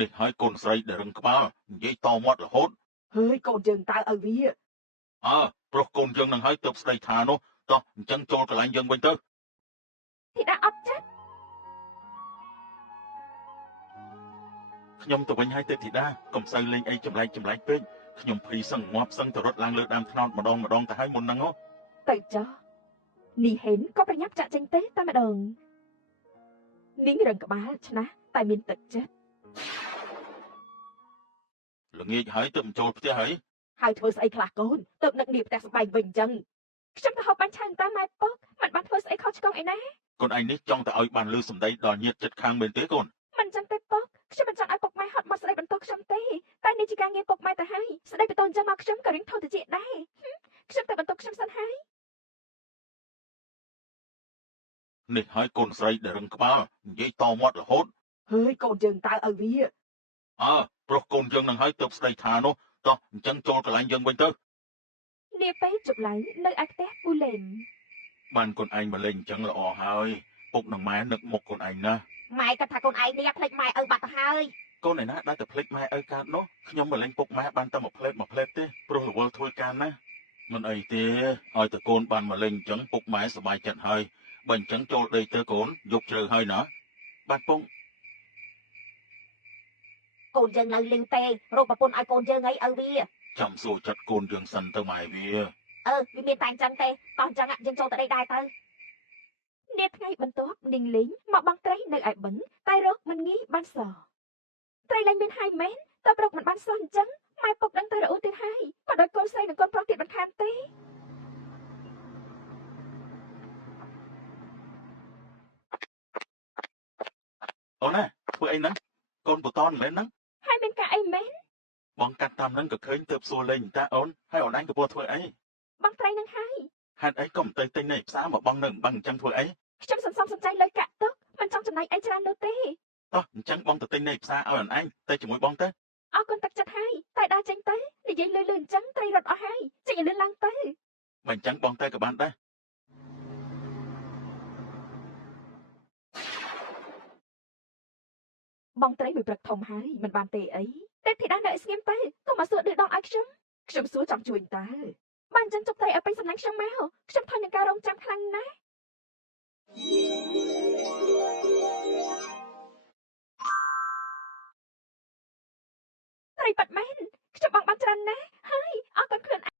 នេះហើយកូនស្រីដែលរឹងក្បាលនិយាយតមាត់រហូតហើយកូនយើងតើឲ្យវាប្រុសកូនយើងនឹងហើយទើបស្ដីថានោះតោះអញ្ចឹងចូលកន្លែងយើងវិញទៅធីតាអត់ចិត្តខ្ញុំទៅវិញហើយទេធីតាកុំសូវលេងអីចម្លែកពេកខ្ញុំភ័យសឹងងាប់សឹងទៅរត់ឡើងលើដើមថ្នោតម្ដងទៅហើយមុនហ្នឹងទៅចុះនេះហេនក៏ប្រញាប់ចាក់ចេញទេតែម្ដងនាងរឹងក្បាលឆ្នះតែមានទឹកចិត្តល្ងាចហើយទើបចូលផ្ទះហើយធ្វើស្អីខ្លះកូនទើបនឹកនាងផ្ទះស្បែកវិញអញ្ចឹងខ្ញុំទៅហូបបាញ់ឆានតាមម៉ែពុកមិនបានធ្វើស្អីខុសឆ្គងអីណាកូនឯងនេះចង់ទៅឲ្យបានលឺសម្ដីដល់ញាតិចិត្តខាងមែនទេកូនមិនចឹងទេពុកខ្ញុំមិនចង់ឲ្យពុកម៉ែហត់មកស្ដីបន្ទោសខ្ញុំទេតែនេះជាការងារពុកម៉ែទៅហើយស្ដីបន្ទោសអញ្ចឹងមកខ្ញុំក៏រៀងធូរទៅជាដែរខ្ញុំទៅបន្ទោសខ្ញុំសិនហើយនេះហើយកូនស្រីដែលរឹងក្បាលនិយាយតមាត់រហូតហើយកូនយើងតើឲ្យវាប្រុសកូនយើងនឹងហើយទើបស្ដីថានោះតោះអញ្ចឹងចូលកន្លែងយើងវិញទៅនាពេលជប់ឡើងនៅឯផ្ទះពូលេងបានកូនឯងមកលេងអញ្ចឹងល្អហើយពុកនិងម៉ែនឹកមុខកូនឯងណាម៉ែគាត់ថាកូនឯងនេះភ្លេចម៉ែឪបាត់ទៅហើយកូនឯណាដែលតែភ្លេចម៉ែឪកើតនោះខ្ញុំមកលេងពុកម៉ែបានតែមួយផ្លេតទេព្រោះរវល់ធ្វើការណាមិនអីទេឲ្យតែកូនបានមកលេងអញ្ចឹងពុកម៉ែសប្បាយចិត្តហើយបើអញ្ចឹងចូលដេកទៅកូនយប់ជ្រៅហើយណាបាទពុកកូនយើងនៅលីវទេរកប្រពន្ធឲ្យកូនយើងអីឪវាចាំសួរចិត្តកូនយើងសិនទៅម៉ែវាវាមានតែអញ្ចឹងទេតោះអញ្ចឹងយើងចូលទៅដេកដែរទៅនាថ្ងៃបន្ទាប់នាងលេងមកបងត្រីនៅឯបឹងតែរកមិនងាយបានសត្រីលែងមានហើយមែនតែប្រកមិនបានសអញ្ចឹងម៉ែពុកដឹងតែរអ៊ូទៀតហើយបើដោយកូនស្រីនិងកូនប្រុសទៀតបន្ថែមទេអូនណាធ្វើអីហ្នឹងកូនបតនមែនហ្នឹងហើយមានការអីមែនបងកាត់តាមហ្នឹងក៏ឃើញទើបសួរលេងតាអូនហើយអូនឯងក៏ពោះធ្វើអីបងត្រីនឹងហើយហេតុអីក៏មិនទៅទិញនៅផ្សារមកបងនៅបឹងអញ្ចឹងធ្វើអីខ្ញុំសន្សំសំចៃលុយកាក់ទុកមិនចង់ចំណាយអីច្រើននោះទេតោះអញ្ចឹងបងទៅទិញនៅផ្សារឲ្យអូនឯងទៅជាមួយបងទៅអរគុណទឹកចិត្តហើយតែដើរចេញទៅនិយាយលឿនអញ្ចឹងត្រីរត់អស់ហើយចេញលឿនឡើងទៅបើអញ្ចឹងបងទៅក៏បានដែរបងត្រីមួយព្រឹកធំហើយមិនបានទេអីទេធីតានៅឲ្យស្ងៀមទៅកុំមកសួរឌឺដងឲ្យខ្ញុំសួរចង់ជួយតើបានអញ្ចឹងជប់ត្រីឲ្យពេញសំណាញ់ខ្ញុំមកខ្ញុំថយនឹងការរងចាំខ្លាំងណាស់ត្រីប៉ាត់មែនខ្ញុំបងបានច្រើនណាស់ហើយអរគុណខ្លួន